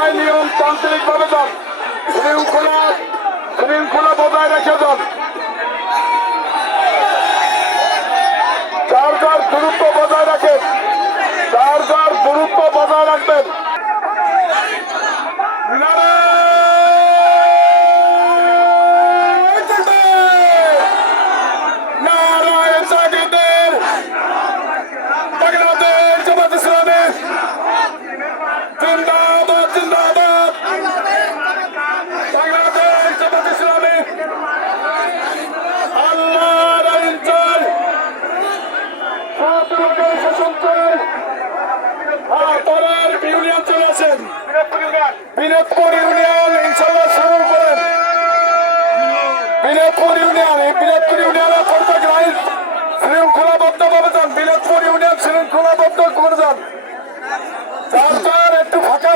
সবাই নিয়মতান্ত্রিক ভাবে যান, শৃঙ্খলা বজায় রেখে যান। যার যার দূরত্ব বজায় রাখেন, যার যার দূরত্ব বজায় রাখবেন। বিনোদপুর ইউনিয়ন ইনশাল্লাহ শুরু করেন। বিনোদপুর ইউনিয়ন, এই বিনোদপুর ইউনিয়নের প্রত্যেক রাইট শৃঙ্খলাবদ্ধ ভাবে যান। বিনোদপুর ইউনিয়ন শৃঙ্খলাবদ্ধ করে যান। যার যার একটু ফাঁকা